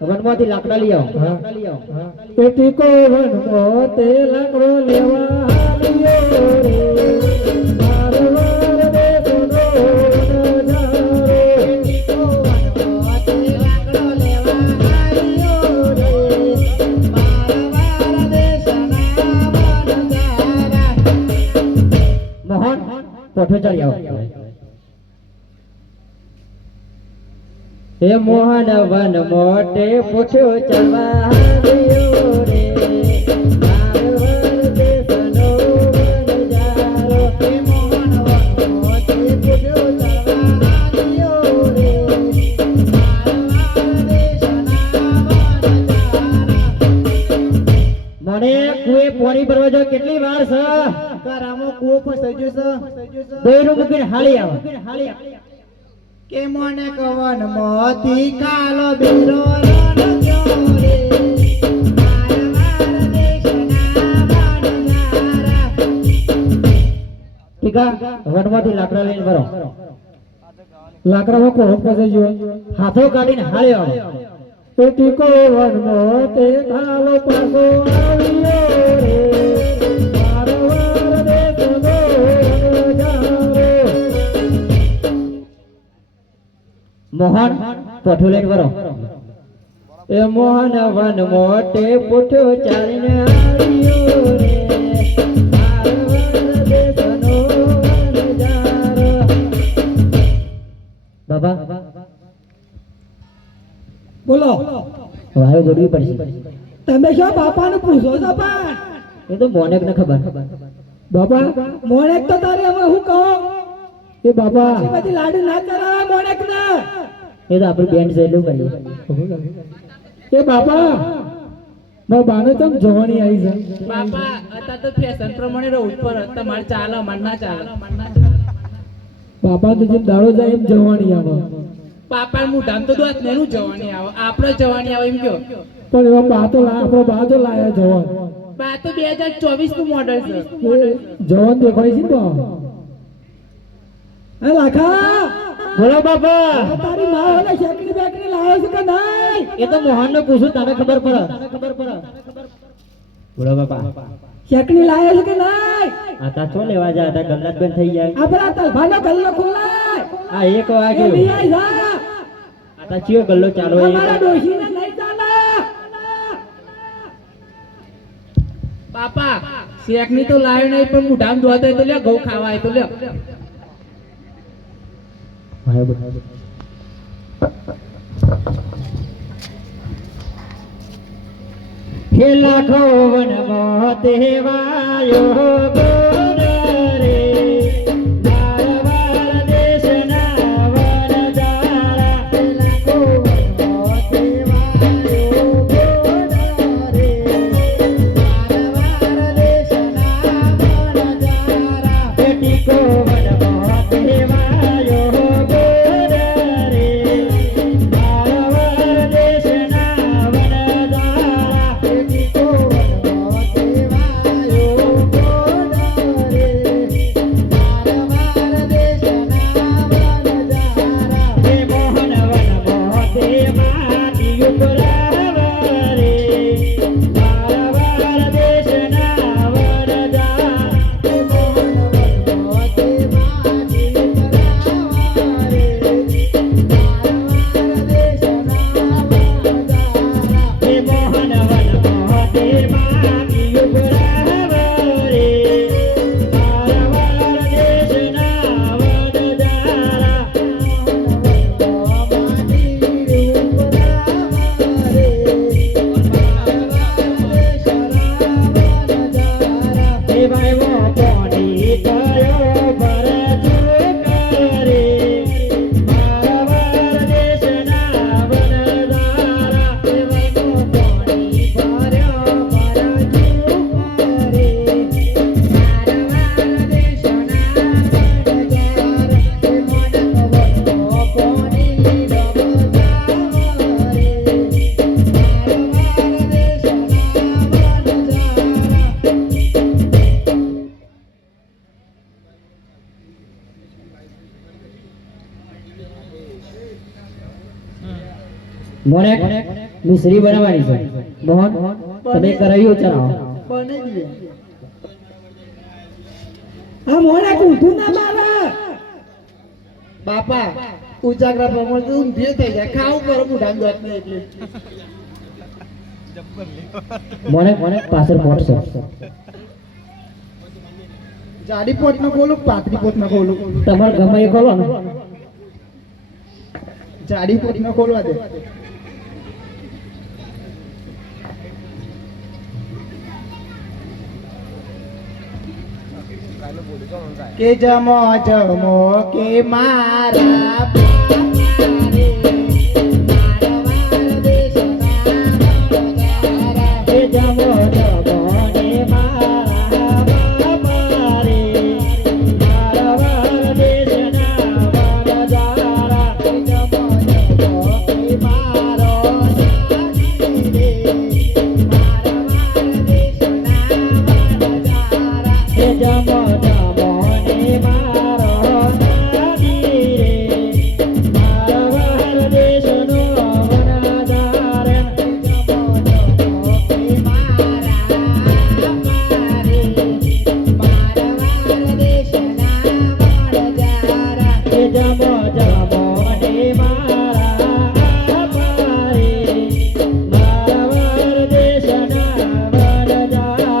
વનમાંથી લાકડા લઈ આવો. એ ટીકો વનમો તે લાકડો લેવા આવ્યો રે મારવાડ દેશનો નજારો. ટીકો વનમો તે લાકડો લેવા આવ્યો રે મારવાડ દેશના નજારા. મોહન પોઠો ચડી આવો. હે મોહન વન મોટે પોઠો ચડવા આવ્યો રે મારવાડ દેશનો નજારો. હે મોહન વનમો તે પોઠો ચડવા આવ્યો રે મારવાડ દેશના નજારા. મને કુએ પાણી ભરવા જો કેટલી વાર છે? કરામો કૂવો ફસાઈ ગયો છે. દોયરું મૂકીને હાલી આવો. કે મને કવન મોતી કાલો બેરો રણગ્યો રે મારવાડ દેશના વનજારા. ઠીક આ વનમાંથી લાકડા લઈને ભરો. લાકડામાં કોણ ફસાઈ ગયો? હાથો કાઢીને હાલી આવો. એ ટીકો વનમો તે થાલો પાછો આવ્યો રે મારવાડ દેશનો નજારો. મોહન પોઠો લઈને ભરો. એ મોહન વન મોટે પોઠો ચાલીને આવ્યો રે મારવાડ દેશનો નજારો. બાબા બોલો વાયો જોડવી પડશે. તમે શું બાપાને પૂછો છો? પણ એ તો મોનેક ને ખબર. બાપા મોણેક તો તારે હવે હું કહું એ બાપા બધી લાડુ ના કરાવે મોણેક ને. એ તો આપણે બેન્ડ જેટલું કરીએ. એ બાપા મારા બાને તમ જવાની આવી છે. બાપા અત્યારે તો ફેશન પ્રમાણે રહું પર તમારે ચાલે મન ના ચાલે. બાપા તો જેમ દાડો જાય એમ જવાની આવે. પાપા મુઢામ તો દોત નેનું જવાની આવે આપણે જવાની આવે એમ કયો. પણ એવા બા તો આપણો બા તો લાયા જવાન. બા તો 2024 નું મોડેલ છે. એ જવાન દેખાય છે ને બા. એ લાખા બોલો બાપા. તારી માં ઓલે શેકડી બેકડી લાયો છે કે નહીં? એ તો મોહન ને પૂછું તને ખબર પડે. બોલો બાપા. શેકડી લાયો છે કે નહીં? આ તા શું લેવા જા તા ગલ્લાત બંધ થઈ જાય. આપણા તલભાનો ગલ્લો ખોલાય. આ 1 એ વાગ્યો. વિયાય જા. આ તા ચિયો ગલ્લો ચાલો એ. અમારા ડોશીને નહીં ચાલે. બાપા શેકની તો લાવ્યો નહીં પણ મુઢામ દોત હોય તો લ્યો ઘઉં ખાવા હોય તો લ્યો. હે લાખો વનમાં તેવાયો ગોર રે મારવાડ દેશના વનજારા. લાખો વનમો તેવાયો ગોર રે મારવાડ દેશના વનજારા. હે ટીકો વનમાં તેવાયો ગોર રે મારવાડ દેશના વનજારા. ટીકો વનમો તેવાયો ગોર મોને મિશ્રી બનાવવાની છે મોહન તમે કરાવ્યું ચલાવો બને દઈએ આ મોણા ઊંધું ના મારે બાપા ઉજાગરા પ્રમાણે તો ઊંધી થઈ જાય ખાવું કરો મોઢામાં દોત ને એટલે મોને પાછળ મોટ છે જાડી પોટ માં ખોલું પાતળી પોટ માં ખોલું તમારે ગમે એ ખોલો ને જાડી પોટ માં ખોલવા દે કે જમો જમો કે મારા બાપા રે, મારવાર દેશના વડજારા. એ જમો જમો ને મારા બાપા રે મારવાર દેશના વડજારા. કે જમો જમો કે મારો સાથી રે, મારવાર દેશના વડજારા. એ જમો જમો ને મારો સાથી રે મારવાર દેશનો વડજારા. એ જમો જમો ને મારા બાપા રે મારવાર દેશના વડજારા.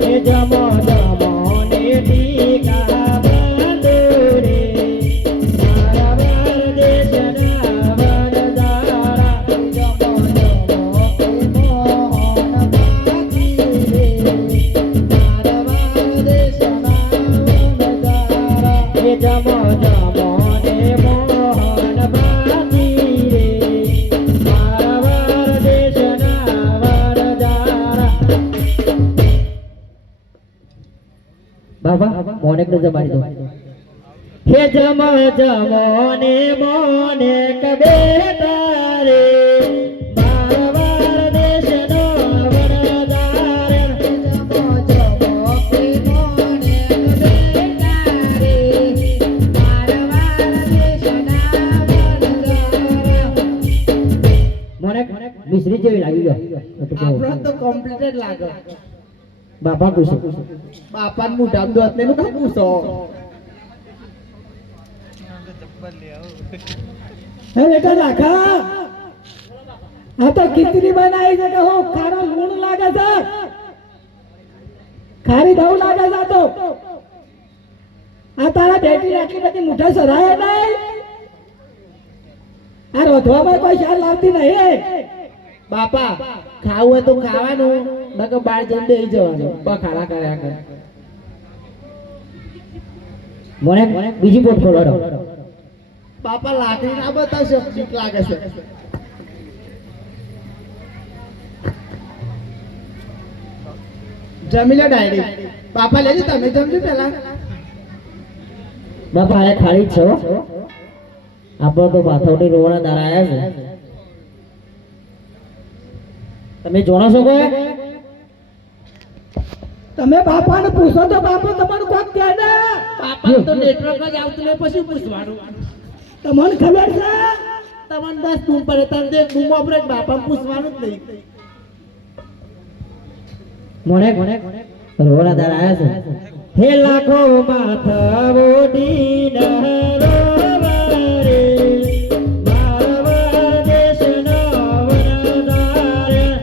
એ જમો જમો ને ટીકા બંધુ રે મારવાર દેશના વડજારા. એ જમો જમો ને મોહન બાતી રે મારવાર દેશના વડજારા. બાબા મોનેક ને જમાડી દો. હે જમો જમો ને મોનેક બેટા રે મારવાર દેશનો વડજારા. મોનેક મિશ્રી જેવી લાગી ગયો આપણો તો કમ્પ્લીટ લાગે બાપા પૂછે બાપા મોઢામાં દોત ને નું પૂછો હે બેટા રાખા આ તો ખીચડી બનાવી છે કે હો ખારો લૂણ લાગે છે ખારી દઉં લાગે છે આ તો આ તારા બેટી આટલી બધી મોઢા સરાય નહીં આ રોધવામાં કોઈ શાર લાવતી નહીં બાપા ખાવું હોય તો ખાવાનું નકર બહાર જઈને બેસી જવાનું બખાડા કર્યા કરે મોનેક બીજી પોટ ખોલાડો. બાપા લાકડી ના બતાવશો બીક લાગે છે જમી લો ડાયરી બાપા લેજો તમે જમજો પેલા બાપા આ ખાલી જ છે હો. આપણો તો માથાવટી રોવાના દાડા આવ્યા છે. તમે જોણો છો કોઈ તમે બાપાને પૂછો તો બાપા તમારું કોક કહે ને બાપા તો નેટવર્ક જ આવતું નહીં પછી પૂછવાનું તમને ખબર છે તમને 10 બૂમ પડે તમને બૂમ આપણે બાપા પૂછવાનું જ નહીં મોનેક રોવાના દાડા આવ્યા છે. હે લાખો માથાવટી નરોવારે મારવાર દેશનો વડજારા.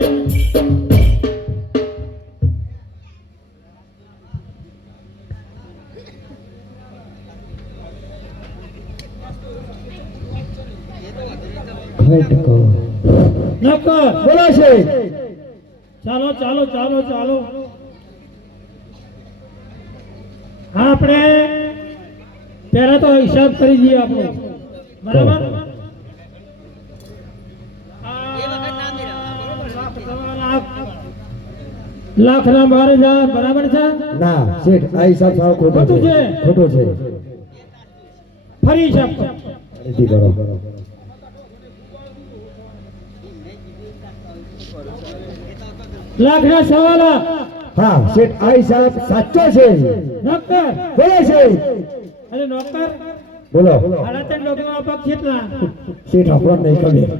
નકર બોલો છે ચાલો ચાલો ચાલો ચાલો હા આપણે પહેલા તો હિસાબ કરી દઈએ આપણો બરાબર લાખ ના 12,000 બરાબર છે ના શેઠ આ હિસાબ સાવ ખોટો ખોટું છે. ખોટો છે. ફરી હિસાબ કરો. ફરીથી કરો. લાખ ના 1.25 લાખ હા શેઠ આ હિસાબ સાચો છે નોકર બોલે છે અને નોકર બોલો સાડા ત્રણ ડોકીમાં પગ કેટલા શેઠ આપણને નહીં ખબર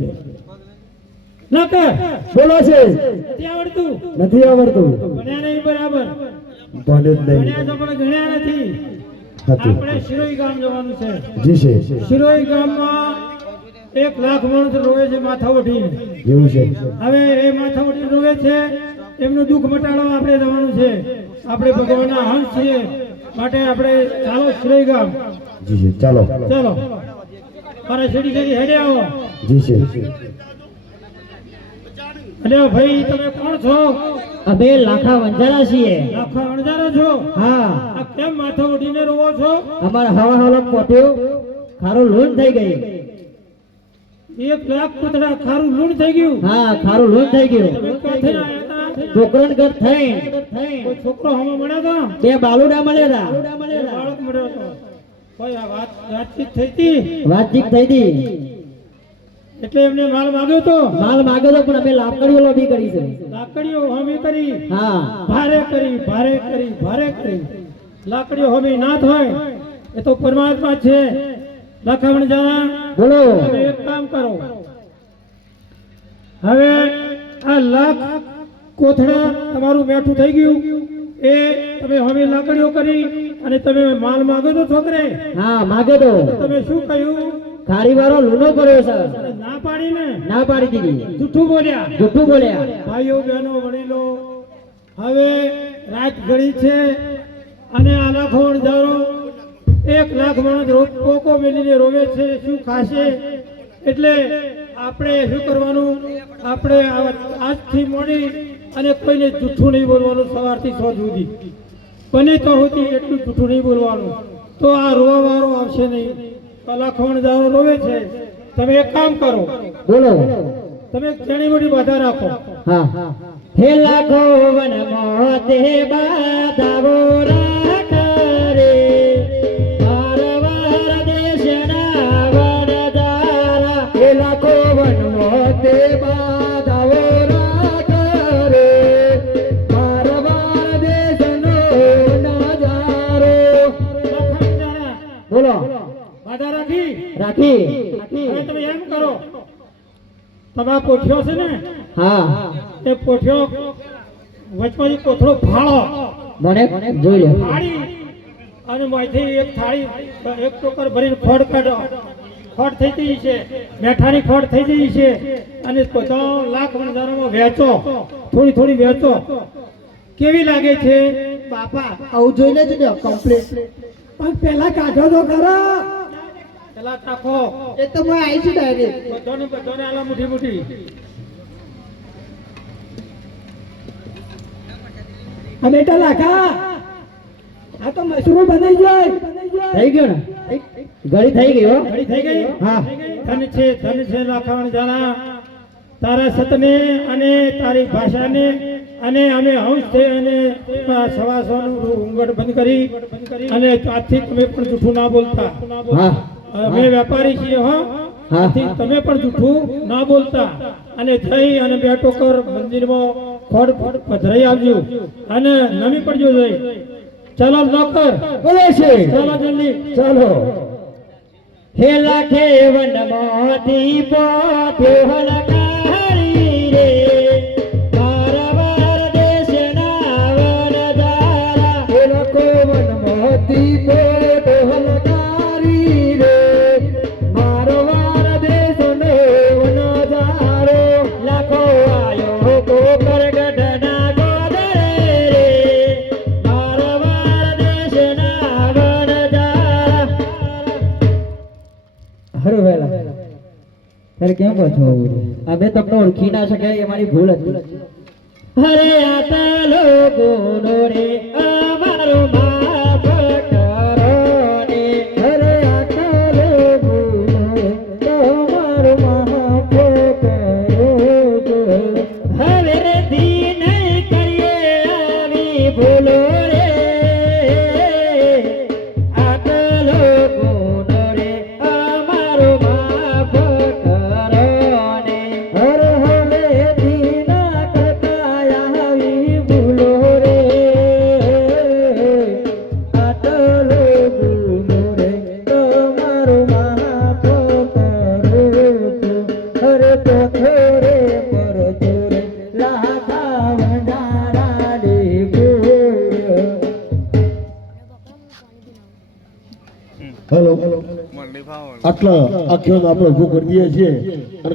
નોકર બોલો છે નથી આવડતું નથી આવડતું ભણ્યા નહીં બરાબર ભણે જ નહીં ભણ્યા તો પણ ગણ્યા નથી હતું આપણે શિરોઈ ગામ જવાનું છે જી છે શિરોઈ ગામમાં 1 લાખ માણસ રોવે છે માથા ઉઠીને એવું છે હવે એ માથા ઉઠીને રોવે છે એમનું દુઃખ મટાડવા આપણે જવાનું છે આપણે ભગવાનના હંસ છીએ માટે આપણે ચાલો શિરોઈ ગામ જી છે ચાલો ચાલો મારા શેરી શેરી હેડે આવો જી છે અરે ભાઈ તમે કોણ છો અમે લાખા વંજારા છીએ આખા અણજારો છો હા આ કેમ માથા ઉઠીને રોવો છો અમાર હવા હવા પોટ્યો ખારું લૂણ થઈ ગઈ 1 લાખ કૂતરા ખારું લૂણ થઈ ગયું હા ખારું લૂણ થઈ ગયું તમે ક્યાંથી આયા હતા છોકરણ ઘર થઈ કોઈ છોકરો હમો મળ્યો હતો બે બાલુડા મળ્યા બાળક મળ્યો હતો કોઈ આ વાતચીત થઈ હતી વાતચીત થઈ હતી એટલે એમને માલ માંગ્યો તો માલ માગ્યો તો પણ અમે લાકડીઓ લોભી કરી છે લાકડીઓ હમી કરી હા ભારે કરી લાકડીઓ હમી ના થાય એ તો પરમાત્મા છે લખામણ જાણા બોલો તમે એક કામ કરો હવે આ લાખ કોથળા તમારું બેઠું થઈ ગયું એ તમે હમી લાકડીઓ કરી અને તમે માલ માંગો તો છોકરે હા માગ્યો તો તમે શું કહ્યું ખારી વાળો લૂનો કર્યો છે ના પાડીને ના પાડી દીધી જૂઠું બોલ્યા જૂઠું બોલ્યા ભાઈઓ બહેનો વડીલો હવે રાત ઘડી છે અને આ લાખો અણજારો 1 લાખ માણસ પોકો મેલીને રોવે છે શું ખાશે એટલે આપણે શું કરવાનું આપણે આજથી મોડી અને કોઈને જૂઠું નહીં બોલવાનું સવારથી સાંજ સુધી બને તો સુધી એટલું જૂઠું નહીં બોલવાનું તો આ રોવા વાળો આવશે નહીં લાખો અણજારો રોવે છે તમે એક કામ કરો બોલો તમે ઘણી મોટી બાધા રાખો હા હે લાખો વન મોતે બાધાવો રાખ રે વારવાર દેશના વનદારા એ લાખો વન મોતે બાધાવો રાખ રે મારવાર દેશનો નજારો બોલો બાધા રાખી રાખી હવે તમે એમ કરો તમારા પોઠિયો છે ને હા એ પોઠિયો વચમાંથી કોથળો ફાળો મને જોઈ લે ફાડી અને માંથી એક થાળી એક ટોકર ભરીને ખોડ કાઢો ખોડ થઈ ગઈ છે મેઠાની ખોડ થઈ ગઈ છે અને બધા લાખ વણજારોમાં વેચો થોડી થોડી વેચો કેવી લાગે છે બાપા આવું જોઈ લેજો ને કમ્પ્લીટ પણ પેલા કાઢો તો ખરો પેલા ચાખો એ તો મેં આવી છું ડાયરેક્ટ બધાને આલા મુઠી મુઠી આ બેટા લાખા આ તો મશરૂમ બની જાય થઈ ગયો ને ઘડી થઈ ગઈ હો ઘડી થઈ ગઈ હા ધન છે લાખાવણ જાણા તારા સતને અને તારી ભાષાને અને અમે હંસ છે અને સવાસોનું ઉંગટ બંધ કરી અને આજથી તમે પણ જૂઠું ના બોલતા હા અમે વેપારી છીએ હો આથી તમે પણ જૂઠું ના બોલતા અને જઈ અને બે ટોકર મંદિરમાં ખોડ પધરાઈ આવજો અને નમી પડજો જઈ ચાલો નોકર બોલે છે ચાલો જલ્દી ચાલો હે લાખે વન મોતી પોઠ્યો હલકારી રે વારવાર દેશના વનદારા એ લાખો વન મોતી પોટો હલકારી રે મારવાર દેશનો નજારો લાખો આયો કોકર ગઢના ગોદરે રે વારવાર દેશના વનદારા હરો વેલા ત્યારે કેમ કહો છો અમે તમને ઓળખી ના શકાય એ મારી ભૂલ હતી હરે આતા લોકોનો રે અમારો માફ કરો ને અરે આકાલે બોલો તમારો મહાપો કર્યો હવે દી નહીં કરીએ આવી ભૂલો રે આતા લોકોનો રે અમારો માફ કરો ને હર હવે દીના કરતા આવી ભૂલો રે આટલા આખ્યાન આપણે ઉભું કરી દઈએ છીએ અને